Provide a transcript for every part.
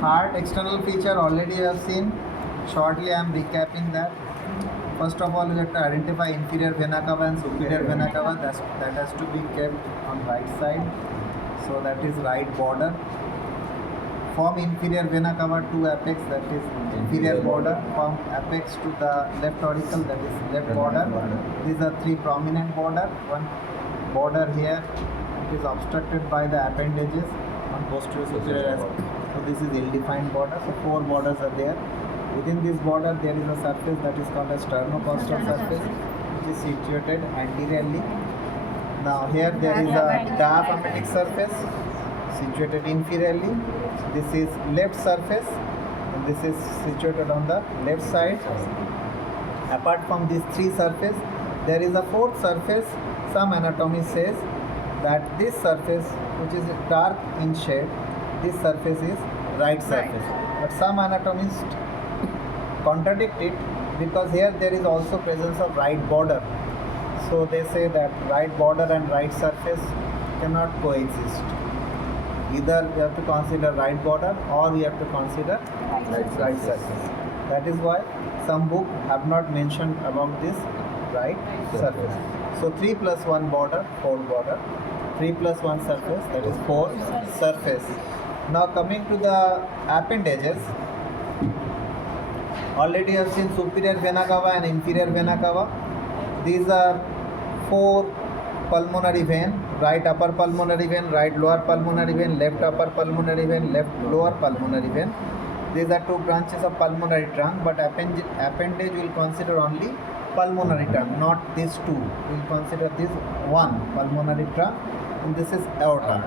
Heart external feature already you have seen. Shortly I am recapping that. First of all, you have to identify inferior vena cava and superior vena cava. That has to be kept on right side. So that is right border. From inferior vena cava to apex, that is inferior border. From apex to the left auricle, that is left border. These are three prominent border. One border here, it is obstructed by the appendages on posterior superior aspect. So this is ill-defined border. So four borders are there. Within this border, there is a surface that is called as sternocostal surface, which is situated anteriorly. Now here there is a diaphragmatic surface situated inferiorly. This is left surface, and this is situated on the left side. Apart from these three surfaces, there is a fourth surface. Some anatomy says that this surface, which is dark in shade, this surface is right surface. But some anatomists contradict it, because here there is also presence of right border. So they say that right border and right surface cannot coexist. Either we have to consider right border or we have to consider right surface. That is why some books have not mentioned about this right surface. So 3 plus 1 border, 4 border. 3 plus 1 surface, that is 4 surface. Now coming to the appendages, already you have seen superior vena cava and inferior vena cava. These are 4 pulmonary vein: right upper pulmonary vein, right lower pulmonary vein, left upper pulmonary vein, left lower pulmonary vein. These are 2 branches of pulmonary trunk, but appendage will consider only pulmonary trunk, not these 2. We will consider this one pulmonary trunk, and this is aorta.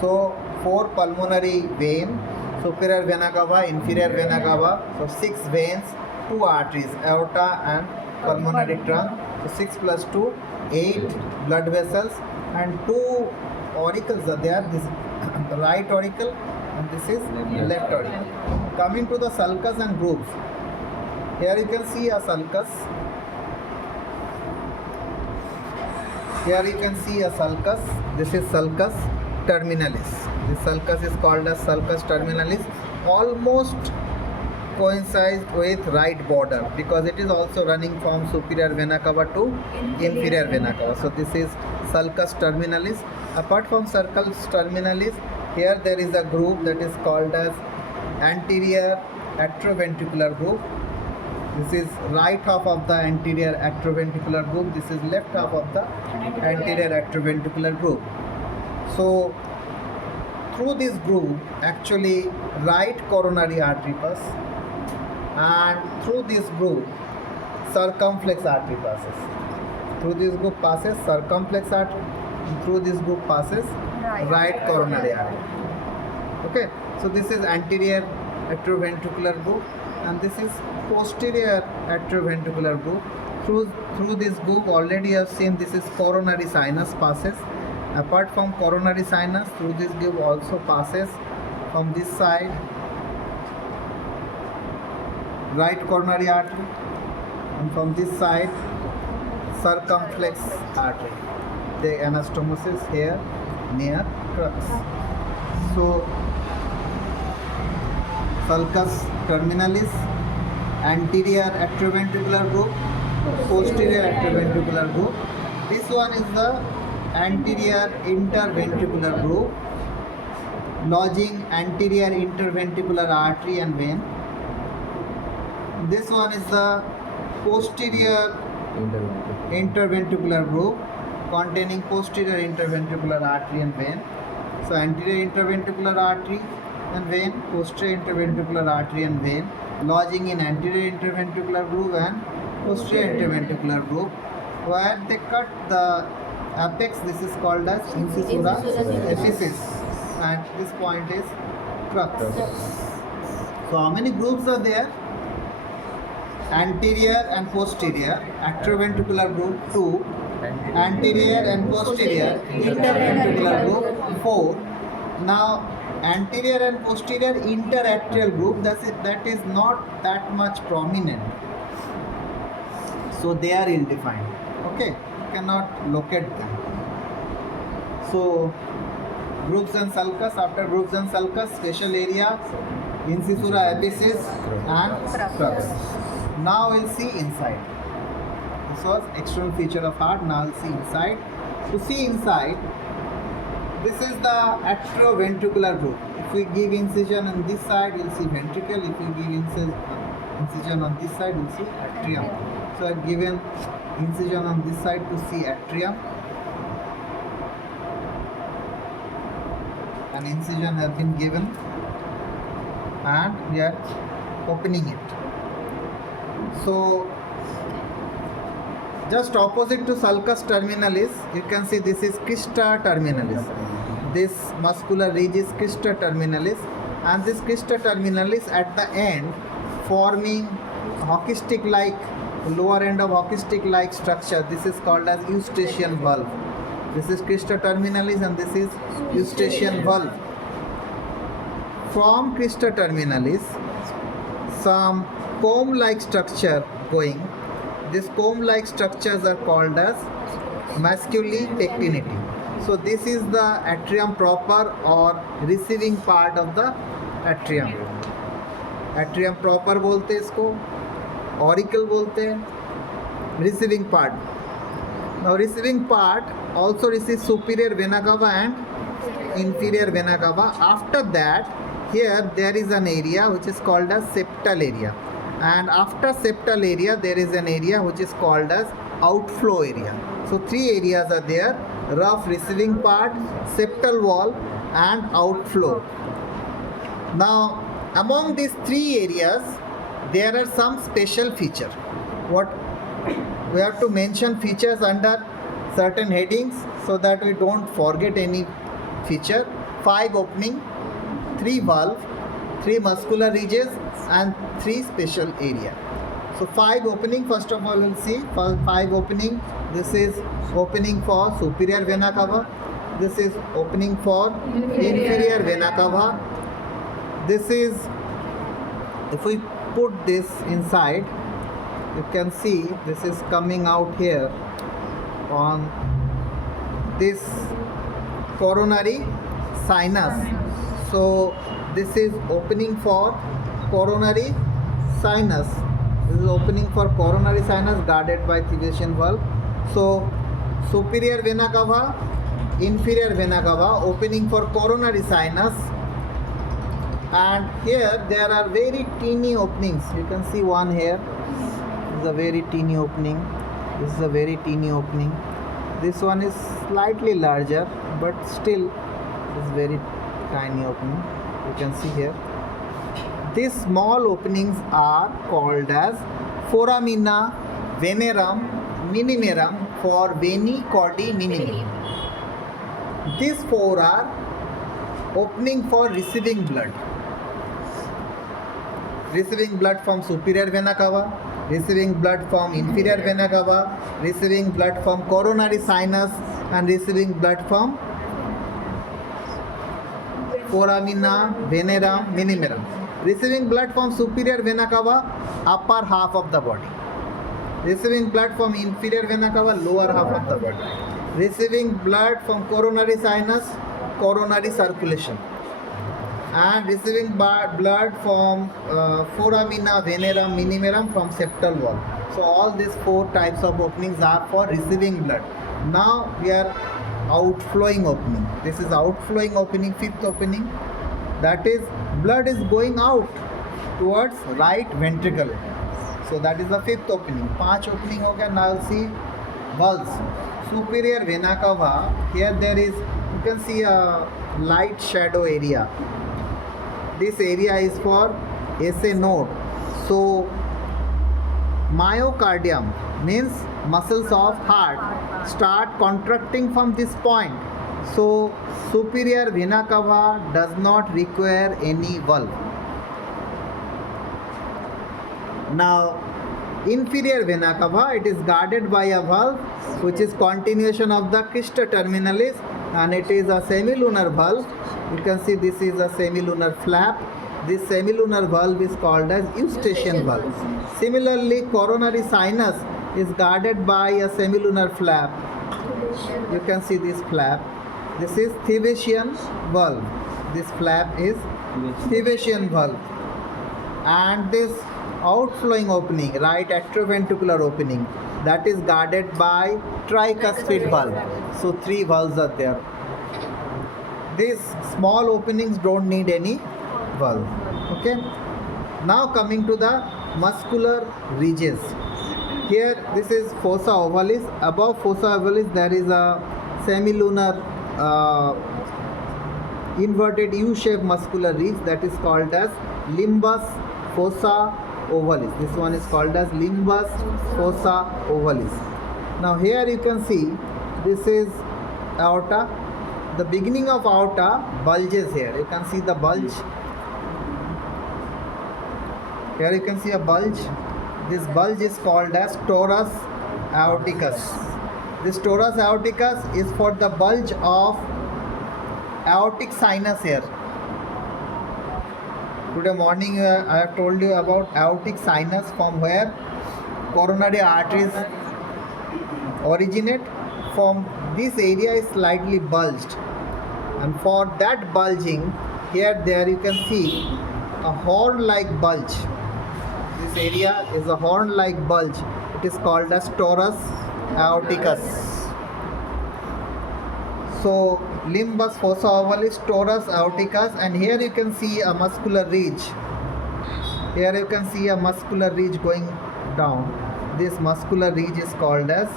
So 4 pulmonary vein, superior vena cava, inferior vena cava. So 6 veins, 2 arteries, aorta and pulmonary trunk. So 6 plus 2, 8 blood vessels, and 2 auricles are there. This is the right auricle and this is left auricle. Coming to the sulcus and grooves. Here you can see a sulcus. Here you can see a sulcus. This is sulcus terminalis. This sulcus is called as sulcus terminalis. Almost coincides with right border, because it is also running from superior vena cava to inferior vena cava. So this is sulcus terminalis. Apart from sulcus terminalis, here there is a groove that is called as anterior atrioventricular groove. This is right half of the anterior atrioventricular groove. This is left half of the anterior atrioventricular groove. So through this groove, actually right coronary artery passes, and through this groove circumflex artery passes. Through this groove passes circumflex artery, and through this groove passes right coronary artery. Okay, so this is anterior atrioventricular groove, and this is posterior atrioventricular groove. Through this groove, already you have seen this is coronary sinus passes. Apart from coronary sinus, through this groove also passes from this side right coronary artery, and from this side circumflex artery. The anastomosis here near crux. So sulcus terminalis, anterior atrioventricular groove, posterior atrioventricular groove. This one is the anterior interventricular groove, lodging anterior interventricular artery and vein. This one is the posterior interventricular groove, containing posterior interventricular artery and vein. So anterior interventricular artery and vein, posterior interventricular artery and vein, lodging in anterior interventricular groove and posterior interventricular groove. Where they cut the apex, this is called as incisura epiphysis, and this point is crux. So how many grooves are there? Anterior and posterior atrioventricular groove 2, anterior and posterior interventricular groove 4. Now anterior and posterior interatrial groove, that is not that much prominent, so they are ill-defined. Okay, you cannot locate them. So Grooves and sulcus. After grooves and sulcus, special area, incisura apices and crux. Now we'll see inside. This was external feature of heart. Now we'll see inside. To see inside, this is the atrioventricular groove. If we give incision on this side, you'll see ventricle. If we give incision on this side, you'll see atrium. So I've given incision on this side to see atrium. An incision has been given and we are opening it. So just opposite to sulcus terminalis, you can see this is crista terminalis. This muscular ridge is crista terminalis, and this crista terminalis at the end forming hockey stick like, lower end of hockey stick like structure. This is called as eustachian valve. This is crista terminalis and this is eustachian valve. From crista terminalis, some comb like structure going. These comb like structures are called as musculi pectinati. So this is the atrium proper or receiving part of the atrium. Atrium proper बोलते हैं इसको, auricle बोलते हैं, receiving part. Now receiving part also receives superior vena cava and inferior vena cava. After that, here there is an area which is called as septal area, and after septal area there is an area which is called as outflow area. So three areas are there: rough receiving part, septal wall and outflow. Now among these three areas there are some special features. What we have to mention features under certain headings so that we don't forget any feature. 5 opening, 3 valve, 3 muscular ridges and 3 special area. So 5 opening, first of all we'll see 5 opening. This is opening for superior vena cava. This is opening for inferior vena cava. This is, if we put this inside, you can see this is coming out here on this coronary sinus. So this is opening for coronary sinus. This is opening for coronary sinus guarded by Thibetian valve. So superior vena cava, inferior vena cava, opening for coronary sinus. And here there are very teeny openings. You can see one here. This is a very teeny opening. This is a very teeny opening. This one is slightly larger, but still is very tiny opening. You can see here. These small openings are called as foramina venerum minimerum for veni cordi minimi. These 4 are opening for receiving blood. Receiving blood from superior vena cava, receiving blood from inferior vena cava, receiving blood from coronary sinus and receiving blood from foramina venerum minimerum. Receiving blood from superior vena cava, upper half of the body. Receiving blood from inferior vena cava, lower half of the body. Receiving blood from coronary sinus, coronary circulation. And receiving blood from foramina venerum minimerum from septal wall. So all these 4 types of openings are for receiving blood. Now we are outflowing opening. This is outflowing opening, 5th opening. That is, blood is going out towards right ventricle. So that is the 5th opening. 5 opening ho gaya. Now we'll see valves. Superior vena cava. Here there is, you can see a light shadow area. This area is for SA node. So myocardium means muscles of heart start contracting from this point. So superior vena cava does not require any valve. Now inferior vena cava, it is guarded by a valve which is continuation of the crista terminalis, and it is a semilunar valve. You can see this is a semilunar flap. This semilunar valve is called as eustachian valve. Similarly, coronary sinus is guarded by a semilunar flap. You can see this flap. This is Thebesian valve. This flap is Thebesian valve. And this outflowing opening, right atrioventricular opening, that is guarded by tricuspid valve. So 3 valves are there. These small openings don't need any valve. Okay. Now coming to the muscular ridges. Here this is fossa ovalis. Above fossa ovalis there is a semilunar inverted U-shaped muscular ridge that is called as limbus fossa ovalis. This one is called as limbus fossa ovalis. Now here you can see this is aorta. The beginning of aorta bulges here. You can see the bulge. Here you can see a bulge. This bulge is called as torus aorticus. This torus aorticus is for the bulge of aortic sinus here. Today morning I have told you about aortic sinus, from where coronary arteries originate. From this area is slightly bulged, and for that bulging here there you can see a horn-like bulge. This area is a horn-like bulge. It is called as torus aorticus. So limbus fossa ovalis, torus aorticus, and here you can see a muscular ridge. Here you can see a muscular ridge going down. This muscular ridge is called as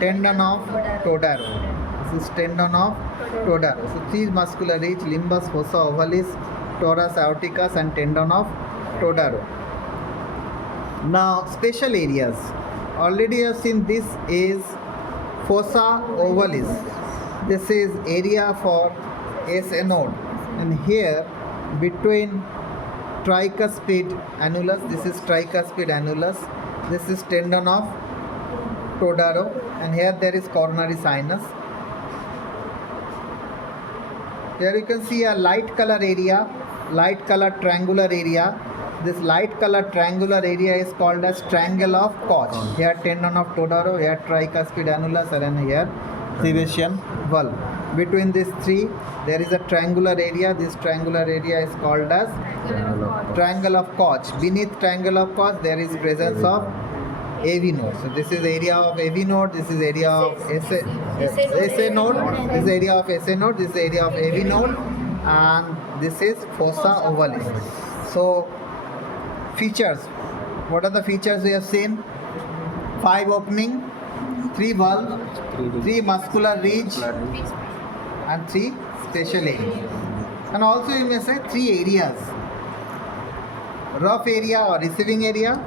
tendon of Todaro. This is tendon of Todaro. So 3 muscular ridge: limbus fossa ovalis, torus aorticus, and tendon of Todaro. Now special areas. Already you have seen this is fossa ovalis. This is area for SA node, and here between tricuspid annulus, this is tricuspid annulus, this is tendon of Todaro, and here there is coronary sinus. Here you can see a light color area, light color triangular area. This light color triangular area is called as triangle of Koch. Here tendon of Todaro, here tricuspid annulus, and here Thebesian valve. Between these 3 there is a triangular area. This triangular area is called as triangle of Koch. Beneath triangle of Koch there is presence of AV node. So this is area of AV node, this is area of SA node, this is area of SA node, this is area of AV node, and this is fossa ovalis. So features. What are the features we have seen? 5 opening, 3 valve, 3 muscular ridge, and 3 special areas. And also you may say 3 areas: rough area or receiving area,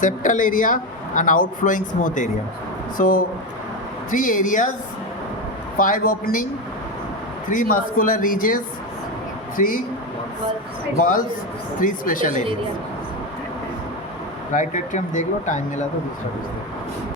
septal area, and outflowing smooth area. So 3 areas, 5 opening, 3 muscular ridges, 3 valves, 3 special areas. Right atrium देख लो, time मिला तो दूसरा